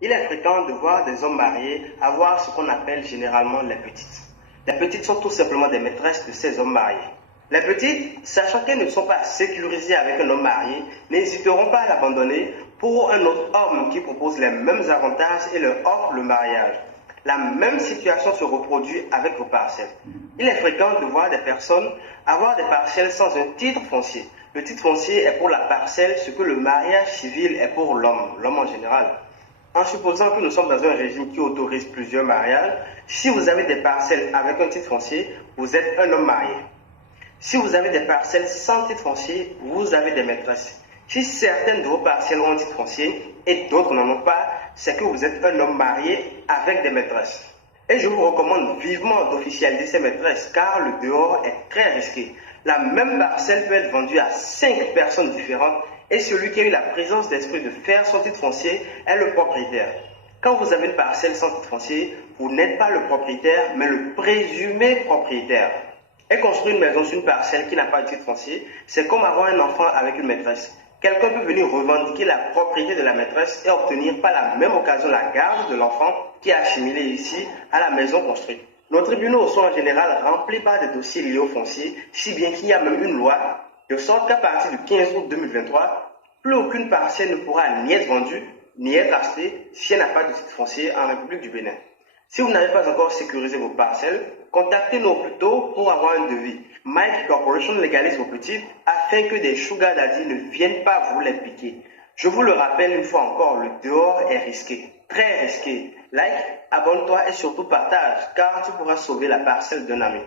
Il est fréquent de voir des hommes mariés avoir ce qu'on appelle généralement les petites. Les petites sont tout simplement des maîtresses de ces hommes mariés. Les petites, sachant qu'elles ne sont pas sécurisées avec un homme marié, n'hésiteront pas à l'abandonner pour un autre homme qui propose les mêmes avantages et leur offre le mariage. La même situation se reproduit avec vos parcelles. Il est fréquent de voir des personnes avoir des parcelles sans un titre foncier. Le titre foncier est pour la parcelle ce que le mariage civil est pour l'homme en général. En supposant que nous sommes dans un régime qui autorise plusieurs mariages, si vous avez des parcelles avec un titre foncier, vous êtes un homme marié. Si vous avez des parcelles sans titre foncier, vous avez des maîtresses. Si certaines de vos parcelles ont un titre foncier et d'autres n'en ont pas, c'est que vous êtes un homme marié avec des maîtresses. Et je vous recommande vivement d'officialiser ces maîtresses car le dehors est très risqué. La même parcelle peut être vendue à 5 personnes différentes et celui qui a eu la présence d'esprit de faire son titre foncier est le propriétaire. Quand vous avez une parcelle sans titre foncier, vous n'êtes pas le propriétaire mais le présumé propriétaire. Et construire une maison sur une parcelle qui n'a pas de titre foncier, c'est comme avoir un enfant avec une maîtresse. Quelqu'un peut venir revendiquer la propriété de la maîtresse et obtenir par la même occasion la garde de l'enfant qui est assimilé ici à la maison construite. Nos tribunaux sont en général remplis par des dossiers liés au foncier, si bien qu'il y a même une loi, de sorte qu'à partir du 15 août 2023, plus aucune parcelle ne pourra ni être vendue, ni être achetée si elle n'a pas de titre foncier en République du Bénin. Si vous n'avez pas encore sécurisé vos parcelles, contactez-nous plutôt pour avoir un devis. Mike Corporation légalise vos petites afin que des sugar daddy ne viennent pas vous les piquer. Je vous le rappelle une fois encore, le dehors est risqué, très risqué. Like, abonne-toi et surtout partage car tu pourras sauver la parcelle d'un ami.